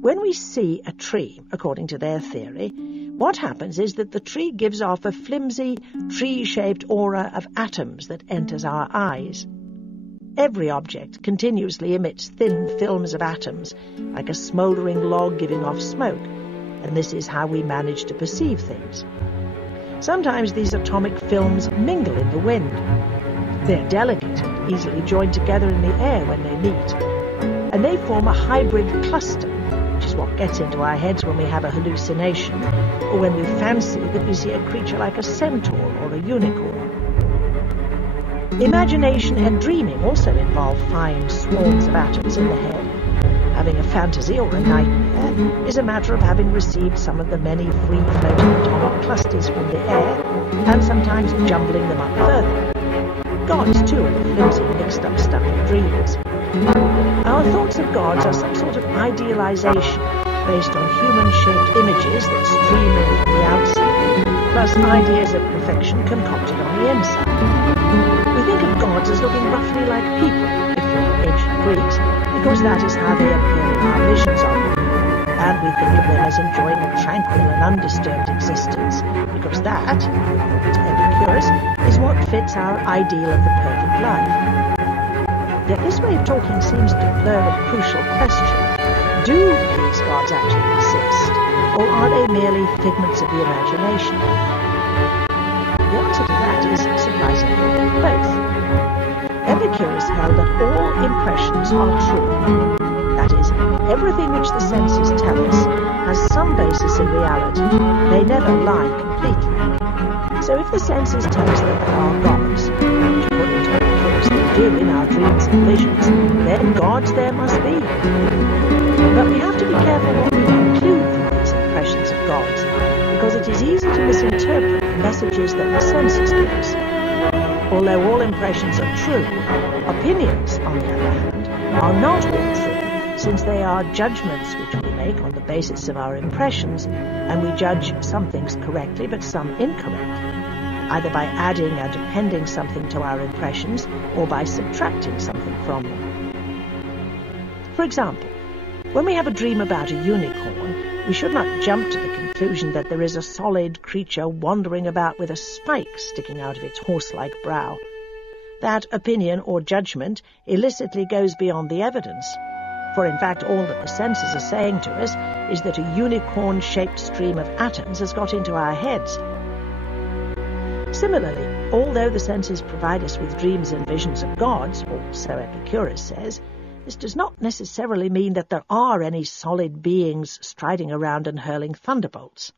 When we see a tree, according to their theory, what happens is that the tree gives off a flimsy, tree-shaped aura of atoms that enters our eyes. Every object continuously emits thin films of atoms, like a smouldering log giving off smoke, and this is how we manage to perceive things. Sometimes these atomic films mingle in the wind. They're delicate and easily joined together in the air when they meet, and they form a hybrid cluster, which is what gets into our heads when we have a hallucination, or when we fancy that we see a creature like a centaur or a unicorn. Imagination and dreaming also involve fine swarms of atoms in the head. Having a fantasy or a nightmare is a matter of having received some of the many free-floating atomic clusters from the air and sometimes jumbling them up further. Gods, too, are the flimsy, mixed-up stuff of dreams. Our thoughts of gods are some sort of idealization based on human-shaped images that stream in from the outside, plus ideas of perfection concocted on the inside. We think of gods as looking roughly like people, if we're ancient Greeks, because that is how they appear in our visions of them. And we think of them as enjoying a tranquil and undisturbed existence, because that, according to Epicurus, is what fits our ideal of the perfect life. Yet this way of talking seems to blur the crucial question: do these gods actually exist, or are they merely figments of the imagination? The answer to that is, surprisingly, both. Epicurus held that all impressions are true. That is, everything which the senses tell us has some basis in reality. They never lie completely. So if the senses tell us that there are gods, which according to Epicurus they do in our dreams and visions, then gods there must be. But we have to be careful what we conclude from these impressions of gods, because it is easy to misinterpret the messages that the senses give us. Although all impressions are true, opinions, on the other hand, are not all true, since they are judgments which we make on the basis of our impressions, and we judge some things correctly but some incorrectly, either by adding and appending something to our impressions or by subtracting something from them. For example, when we have a dream about a unicorn, we should not jump to the conclusion that there is a solid creature wandering about with a spike sticking out of its horse-like brow. That opinion or judgment illicitly goes beyond the evidence, for in fact all that the senses are saying to us is that a unicorn-shaped stream of atoms has got into our heads. Similarly, although the senses provide us with dreams and visions of gods, or so Epicurus says, this does not necessarily mean that there are any solid beings striding around and hurling thunderbolts.